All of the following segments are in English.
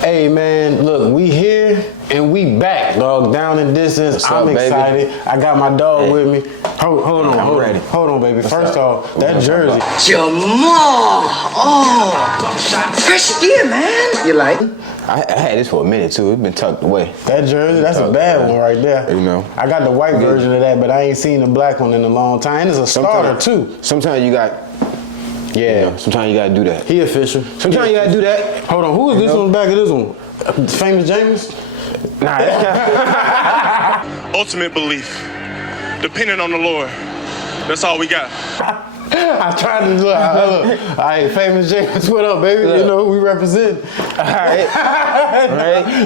Hey man, look, we here and we back, dog. Down in distance. I'm excited. Baby? I got my dog with me. Hold on, baby. First off, that jersey. Jamal! Oh, fresh skin, man. You like? I had this for a minute too. It's been tucked away. That jersey, that's a bad one right there. You know, I got the white version of that, but I ain't seen the black one in a long time. And it's a starter too. Sometimes you got. Yeah, sometimes you gotta do that. He official. Sometimes you gotta do that. Hold on, who is this on the back of this one? Famous James? Nah, that's ultimate belief, depending on the Lord. That's all we got. I tried to look. All right, Famous James, what up, baby? Look. You know who we represent. All right.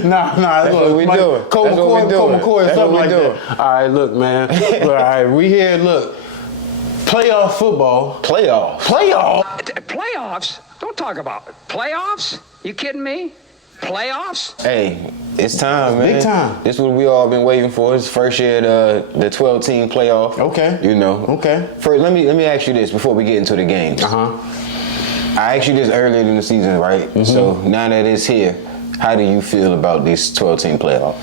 Nah. That's what we doing. Cole McCoy, something like that. All right, look, man. All right, we here. Look. Playoff football. Playoffs? Playoffs? Don't talk about it. Playoffs? You kidding me? Playoffs? Hey, it's time, man. Big time. This is what we all been waiting for. It's the first year of the 12-team playoff. Okay. You know. Okay. First, let me ask you this before we get into the games. I asked you this earlier in the season, right? Mm-hmm. So now that it's here, how do you feel about this 12-team playoff?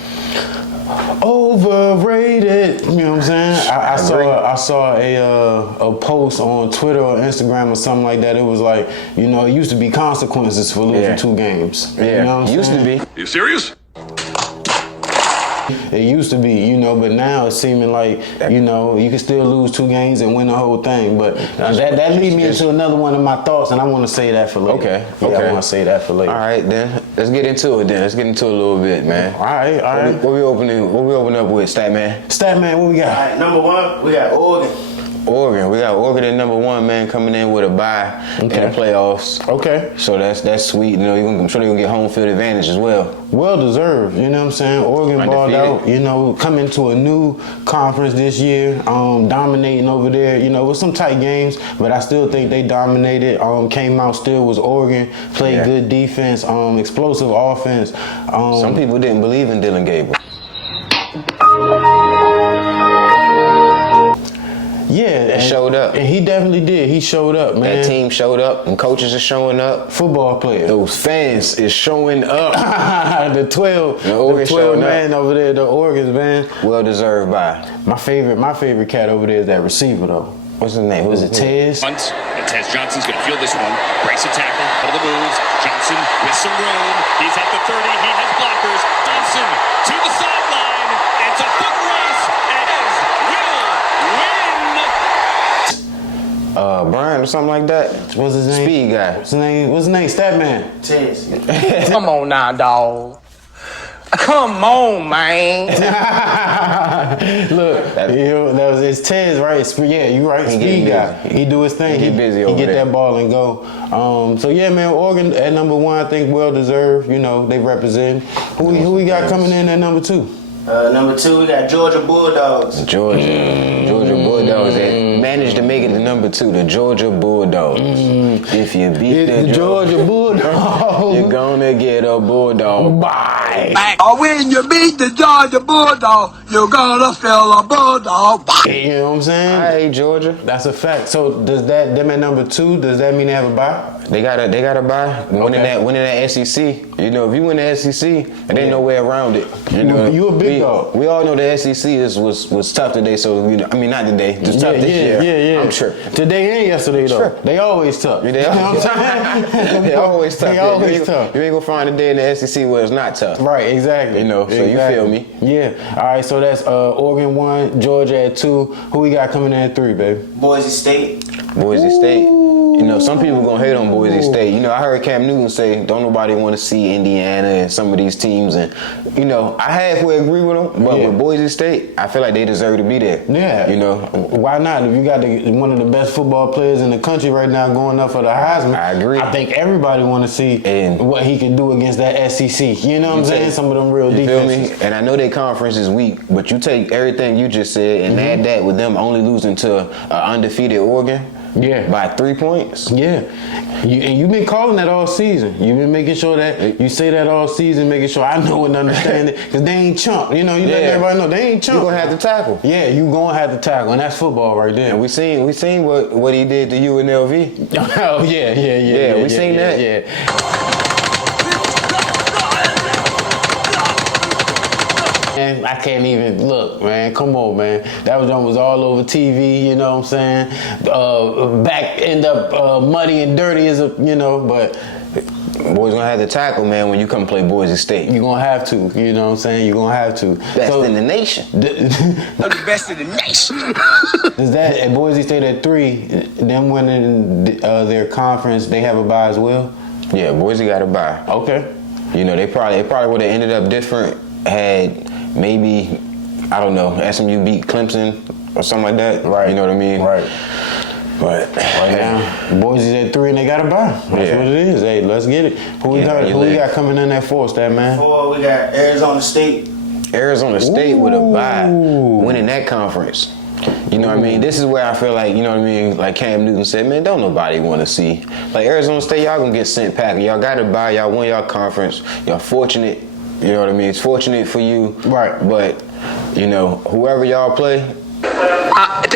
Overrated, you know what I'm saying? I saw a post on Twitter or Instagram or something like that. It was like, you know, it used to be consequences for losing 2 games. Yeah, you know what I'm used saying? to be. You serious? It used to be, you know, but now it's seeming like, you know, you can still lose 2 games and win the whole thing. But that leads me into another one of my thoughts, and I want to say that for later. Okay. I want to say that for later. All right, then. Let's get into it, then. Let's get into it a little bit, man. All right. What we opening up with, Statman? Statman, what we got? All right, number 1, we got Oregon. We got Oregon at number 1, man, coming in with a bye in the playoffs. Okay. So that's sweet. You know, I'm sure they're going to get home field advantage as well. Well deserved, you know what I'm saying? Oregon balled out, you know, coming to a new conference this year, dominating over there, you know, with some tight games, but I still think they dominated. Came out still was Oregon, played good defense, explosive offense. Some people didn't believe in Dylan Gable. Yeah, and showed up. And he definitely did. He showed up, man. That team showed up, and coaches are showing up. Football players. Those fans is showing up. the 12 man over there, the Oregon's, man. Well deserved by. My favorite cat over there is that receiver, though. What's his name? Was it Tez? And Tez Johnson's going to field this one. Brace a tackle. Out of the moves. Johnson with some room. He's at the 30. He has blockers. Johnson to the sideline. It's a foot race. And Brian or something like that. What's his name? Speed guy. What's his name? Statman. Tez. Come on now, dog. Come on, man. Look, it's Tez, right? Yeah, you right. Speed guy. He do his thing. He busy over He get there. that ball and go. So yeah, man, Oregon at number 1, I think well deserved. You know, they represent. Who we got coming in at number 2? Number 2, we got Georgia Bulldogs. Georgia Bulldogs that managed to make it to number 2. The Georgia Bulldogs. If you beat the Georgia Bulldogs, you're gonna get a Bulldog. Bye. Or when you beat the Georgia Bulldog, you're gonna feel a Bulldog. You know what I'm saying? I hate Georgia. That's a fact. So does that them at number 2? Does that mean they have a bye? They got a bye. Winning that SEC. You know, if you win the SEC, there ain't no way around it. You know, you a big dog. We all know the SEC was tough today. So you know, I mean not today. It's tough this year. Yeah. I'm sure. Today and yesterday though. Sure. They always tough. They always tough. They always tough. You ain't gonna find a day in the SEC where it's not tough. Right. Exactly. You know. So you feel me? Yeah. All right. So that's Oregon 1, Georgia at 2. Who we got coming in at 3, baby? Boise State. Boise State. You know, some people gonna hate on Boise State. You know, I heard Cam Newton say, "Don't nobody want to see Indiana and some of these teams." And you know, I halfway agree with them, but with Boise State, I feel like they deserve to be there. Yeah. You know, why not? If you got one of the best football players in the country right now going up for the Heisman, I agree. I think everybody want to see what he can do against that SEC. You know what I'm saying? Some of them real defenses. Feel me? And I know their conference is weak, but you take everything you just said and add that with them only losing to undefeated Oregon. Yeah. By 3 points. Yeah. You've been calling that all season. You've been making sure that you say that all season, making sure I know and understand it. Because they ain't chump. You know, you let everybody know they ain't chump. You're going to have to tackle. Yeah, you going to have to tackle. And that's football right there. And we seen what he did to UNLV. Oh, yeah. We seen that. Yeah. man, I can't even look, man. Come on, man. That was all over TV. You know what I'm saying? Back end up muddy and dirty as a, you know, but. Boys gonna have to tackle, man, when you come play Boise State. You're gonna have to, you know what I'm saying? You're gonna have to. Best in the nation. The best in the nation. Does that at Boise State at 3, them winning their conference, they have a bye as well? Yeah, Boise got a bye. Okay. You know, they probably would have ended up different had maybe, I don't know, SMU beat Clemson or something like that. Right. You know what I mean? Right. But right now, Boise's at 3 and they got a bye. That's what it is. Hey, let's get it. Who we got coming in at 4, Stat Man? 4, we got Arizona State. Arizona State with a bye, winning that conference. You know what I mean? This is where I feel like, you know what I mean, like Cam Newton said, man, don't nobody want to see. Like Arizona State, y'all gonna get sent back. Y'all got to bye. Y'all won y'all conference. Y'all fortunate. You know what I mean? It's fortunate for you. Right. But, you know, whoever y'all play,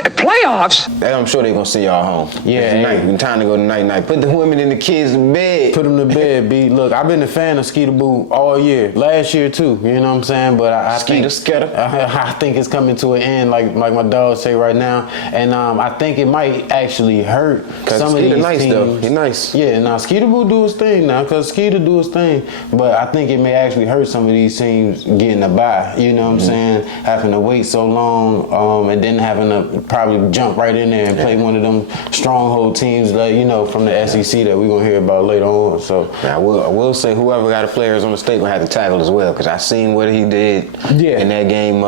Playoffs? I'm sure they're going to send y'all home. Yeah. It's time to go to night-night. Put the women and the kids in bed. Put them to bed, B. Look, I've been a fan of Skeeter Boo all year. Last year, too. You know what I'm saying? But I think I think it's coming to an end, like my dogs say right now. And I think it might actually hurt some of these nice, teams. though. He's nice. Yeah, now Skeeter Boo do his thing now, because Skeeter do his thing. But I think it may actually hurt some of these teams getting a bye. You know what I'm saying? Having to wait so long and then having to probably jump right in there and play one of them stronghold teams, like, you know, from the SEC that we're going to hear about later on. So I will say whoever got a player on the state going to have to tackle as well, because I seen what he did in that game.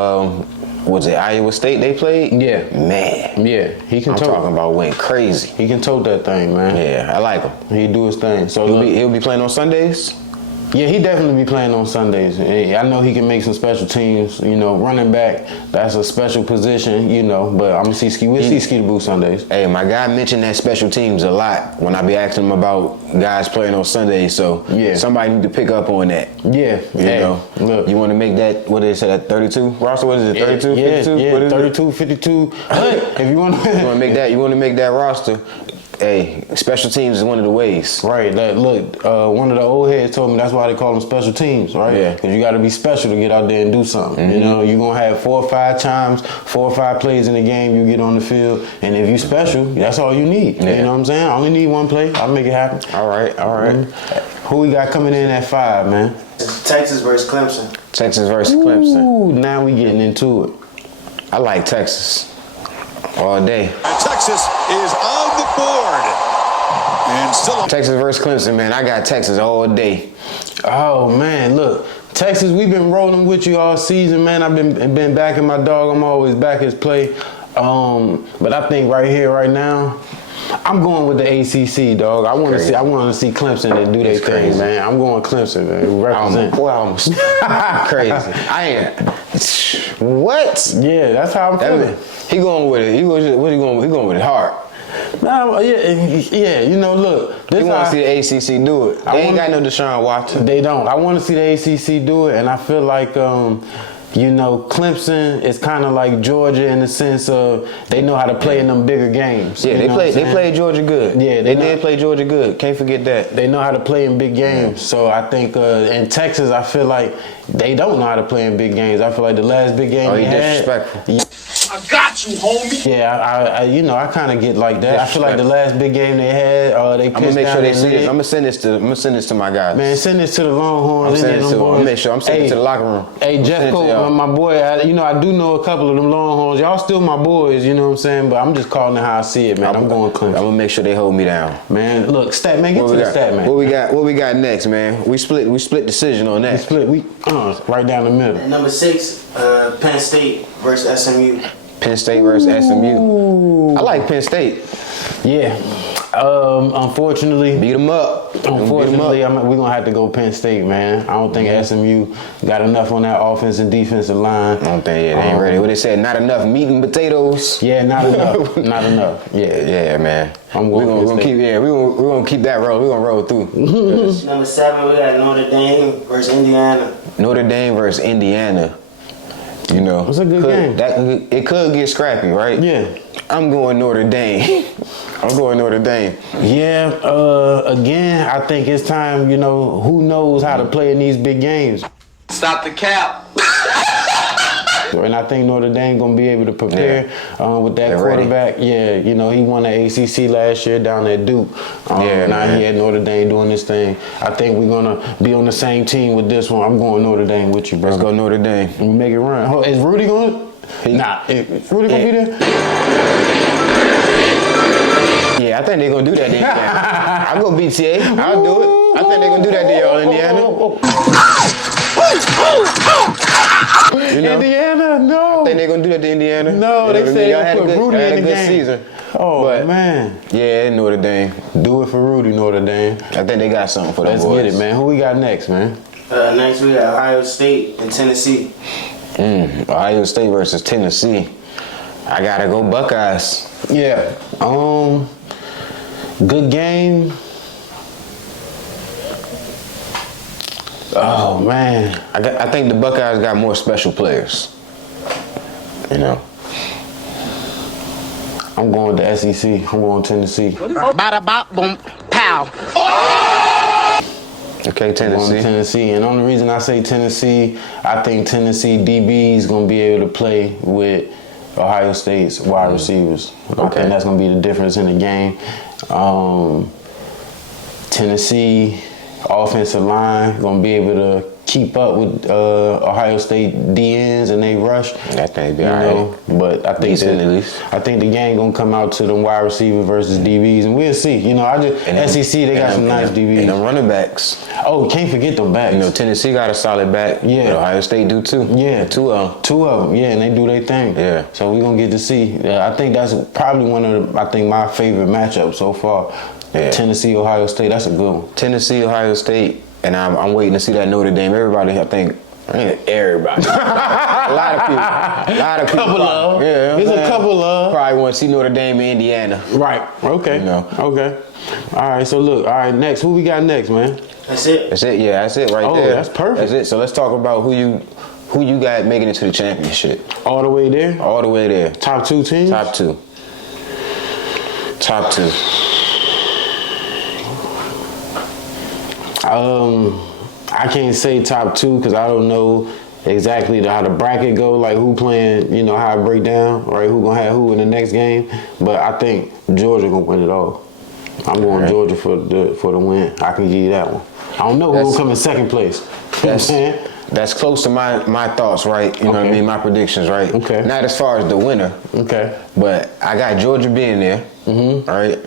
Was it Iowa State they played? Yeah. Man. Yeah, he can I'm talking about went crazy. He can tote that thing, man. Yeah, I like him. He do his thing. So He'll be playing on Sundays? Yeah, he definitely be playing on Sundays. Hey, I know he can make some special teams. You know, running back, that's a special position, you know, but I'm going to see we'll see Skeeter Boo Sundays. Hey, my guy mentioned that special teams a lot when I be asking him about guys playing on Sundays, so somebody need to pick up on that. Yeah. You know, look. You want to make that, what is it, that 32 roster? What is it, 32, 52? Yeah, what is 32, 52. But if you want to make that roster. Hey, special teams is one of the ways. Right. Look, one of the old heads told me that's why they call them special teams, right? Yeah. Because you got to be special to get out there and do something. You know, you're going to have 4 or 5 times, 4 or 5 plays in the game you get on the field. And if you special, that's all you need. Yeah. You know what I'm saying? I only need 1 play. I'll make it happen. All right. Who we got coming in at 5, man? Texas versus Clemson. Texas versus Clemson. Ooh, now we getting into it. I like Texas all day. And Texas is on the board. And still Texas versus Clemson, man. I got Texas all day. Oh, man, look. Texas, we've been rolling with you all season, man. I've been backing my dog. I'm always back his play. But I think right here, right now, I'm going with the ACC, dog. I want to see Clemson and do their thing, man. I'm going Clemson, man. Represent. Crazy. I ain't. What? Yeah, that's how I'm feeling. He going with it. He going with it hard. Nah, yeah. You know, look. They want to see the ACC do it. They ain't got no Deshaun Watson. They don't. I want to see the ACC do it, and I feel like, you know, Clemson is kind of like Georgia in the sense of they know how to play in them bigger games. Yeah, they played Georgia good. Yeah, they did play Georgia good. Can't forget that. They know how to play in big games. So I think in Texas, I feel like they don't know how to play in big games. I feel like the last big game they had. Disrespectful. I got you, homie. Yeah, you know, I kind of get like that. I feel like the last big game they had, they I'm gonna make sure they see this. I'm gonna send this to my guys. Man, send this to the Longhorns. I'm gonna make sure I'm sending it to the locker room. Hey, Jeff Cole, my boy. I do know a couple of them Longhorns. Y'all still my boys. You know what I'm saying? But I'm just calling it how I see it, man. I'm going Clemson. I'm gonna make sure they hold me down. Man, look, stat man, get to the stat man. What we got next, man? We split decision on that. We right down the middle. At number 6, Penn State versus SMU. Penn State versus SMU. I like Penn State. Yeah. Unfortunately, beat them up. Unfortunately, we're gonna have to go Penn State, man. I don't think SMU got enough on that offense and defensive line. I don't think they ain't ready. What they said, not enough meat and potatoes. Yeah, not enough. Not enough. Yeah, man. We're gonna keep that roll. We're gonna roll through. Number 7, we got Notre Dame versus Indiana. Notre Dame versus Indiana. You know, it's a good game. It could get scrappy, right? Yeah. I'm going Notre Dame. Yeah. Again, I think it's time. You know, who knows how to play in these big games? Stop the cap. And I think Notre Dame gonna be able to prepare with that quarterback. Yeah, you know, he won the ACC last year down at Duke. Now he at Notre Dame doing this thing. I think we're gonna be on the same team with this one. I'm going Notre Dame with you, bro. Let's go Notre Dame. We make it run. Oh, is Rudy going? Nah, is Rudy gonna be there? Yeah, I think they're gonna do that. I'll go BTA. I'll do it. I think they're gonna do that to y'all, Indiana. You know? Indiana, no. I think they're gonna do that to Indiana. No, they say y'all they had put a good, Rudy had in a the good game. season. Oh, But, man. Yeah, Notre Dame. Do it for Rudy, Notre Dame. I think they got something for them Let's boys. get it, man. Who we got next, man? Next we got Ohio State and Tennessee. Ohio State versus Tennessee. I gotta go Buckeyes. Yeah. Good game. Oh, man. I think the Buckeyes got more special players. You know. I'm going to SEC. I'm going Tennessee. Bada bop boom pow. Okay, I'm going Tennessee. to Tennessee. And the only reason I say Tennessee, I think Tennessee DB is going to be able to play with Ohio State's wide receivers. I think that's going to be the difference in the game. Tennessee offensive line going to be able to keep up with Ohio State DNs and they rush. I think be all right. But I think Decent, at least. I think the game gonna come out to them wide receiver versus DBs, and we'll see. You know, SEC they got some nice DBs. And the running backs. Oh, can't forget them backs. You know, Tennessee got a solid back. Yeah. But Ohio State do too. Yeah, Two of them. Two of them. Yeah, and they do their thing. Yeah. So we're gonna get to see. I think that's probably one of my favorite matchups so far. Yeah. Tennessee, Ohio State. That's a good one. Tennessee, Ohio State, and I'm waiting to see that Notre Dame. Everybody, I think. Everybody. a lot of people. Couple of. Yeah. There's a couple of. Probably want to see Notre Dame in Indiana. Right. Okay. You know. Okay. All right. So look. All right. Next, who we got next, man? That's it. That's it. Yeah, that's it right there. That's perfect. That's it. So let's talk about who you got making it to the championship. All the way there. All the way there. Top two teams. Top two. Top two. I can't say top two because I don't know exactly how the bracket go, like who playing, you know, how it break down, right? Who gonna have who in the next game? But I think Georgia gonna win it all. I'm going Georgia for the win. I can give you that one. I don't know who will come in second place. That's close to my thoughts, right? You know what I mean? My predictions, right? Okay. Not as far as the winner. Okay. But I got Georgia being there. Mm-hmm. All right.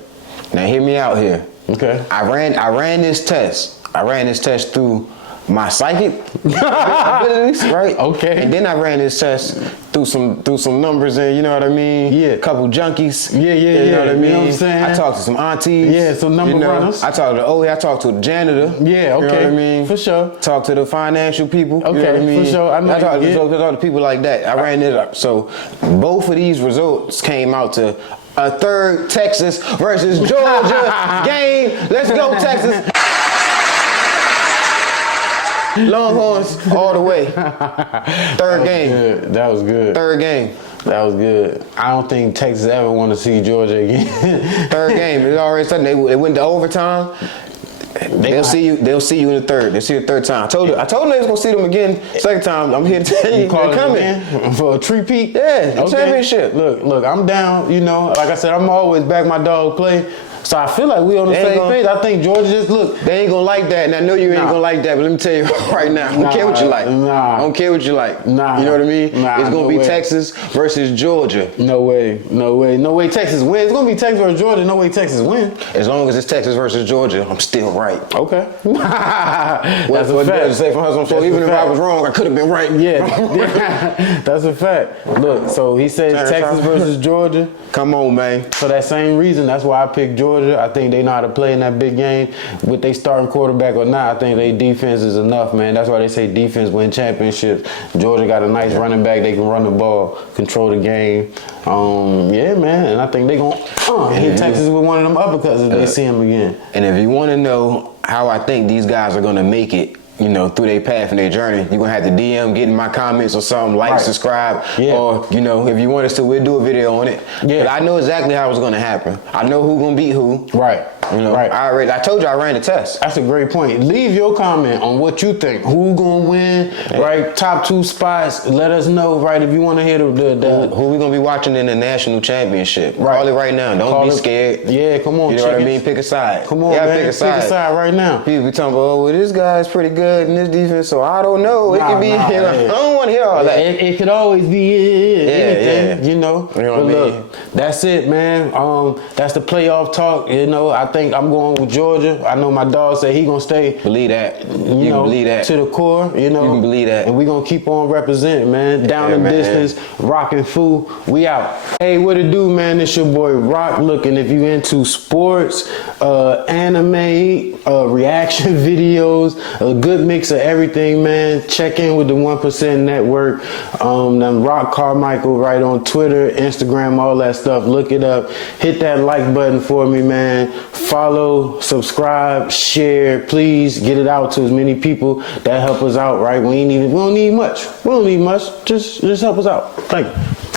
Now hear me out here. Okay. I ran this test. I ran this test through my psychic abilities, right? Okay. And then I ran this test through some numbers and you know what I mean? Yeah. A couple junkies. Yeah. You know what I mean? You know what I'm saying? I talked to some aunties. Yeah, some number runners. I talked to the janitor. Yeah, okay. You know what I mean? For sure. Talk to the financial people. Okay, you know what I mean? for sure. I know talked you to all the people like that. I ran it up. So both of these results came out to a third Texas versus Georgia game. Let's go, Texas. Longhorns all the way. Third game. Good. That was good. Third game. That was good. I don't think Texas ever want to see Georgia again. Third game. It's already sudden they went to overtime. They'll see you in the third. They'll see you the third time. I told them they was gonna see them again second time. I'm here to tell you they're coming. For a three-peat? Yeah, championship. Look, I'm down, you know. Like I said, I'm always back my dog play. So I feel like we on the same page. I think Georgia just look. They ain't gonna like that, and I know you ain't gonna like that. But let me tell you right now, I don't care what you like. I don't care what you like. You know what I mean? It's gonna be Texas versus Georgia. No way, Texas win. It's gonna be Texas versus Georgia. No way Texas win. As long as it's Texas versus Georgia, I'm still right. Okay. That's a fact. Say from husband. So even if I was wrong, I could have been right. Yeah, that's a fact. Look, so he said Texas versus Georgia. Come on, man. For that same reason, that's why I picked Georgia. I think they know how to play in that big game. With they starting quarterback or not, I think their defense is enough, man. That's why they say defense win championships. Georgia got a nice running back. They can run the ball, control the game. Yeah, man. And I think they going to hit Texas with one of them uppercuts if they see him again. And if you want to know how I think these guys are going to make it you know, through their path and their journey, you're going to have to DM, get in my comments or something, like, subscribe. Yeah. Or, you know, if you want us to, we'll do a video on it. Yeah. But I know exactly how it's going to happen. I know who's going to beat who. Right. You know, I told you I ran the test. That's a great point. Leave your comment on what you think. Who gonna win? Right, top 2 spots. Let us know. Right, if you want to hear the who we gonna be watching in the national championship. Right. Call it right now. Don't be scared. Yeah, come on. You know what I mean? Pick a side. Come on, man. Pick a side right now. People be talking about, oh, well, this guy's pretty good in this defense, so I don't know. It could be. I don't want to hear all that. It could always be anything. You know. You know what I mean? Look, that's it, man. That's the playoff talk. You know, I think I'm going with Georgia. I know my dog said he gonna stay. Believe that. You can believe that. To the core, you know. You can believe that. And we gonna keep on representing, man. Down in distance, rockin' foo. We out. Hey, what it do, man? It's your boy Rock looking. If you into sports, anime, reaction videos, a good mix of everything, man. Check in with the 1% Network. Them Rock Carmichael right on Twitter, Instagram, all that stuff. Look it up. Hit that like button for me, man. Follow, subscribe, share. Please get it out to as many people that help us out, right? We don't need much. Just help us out. Thank you.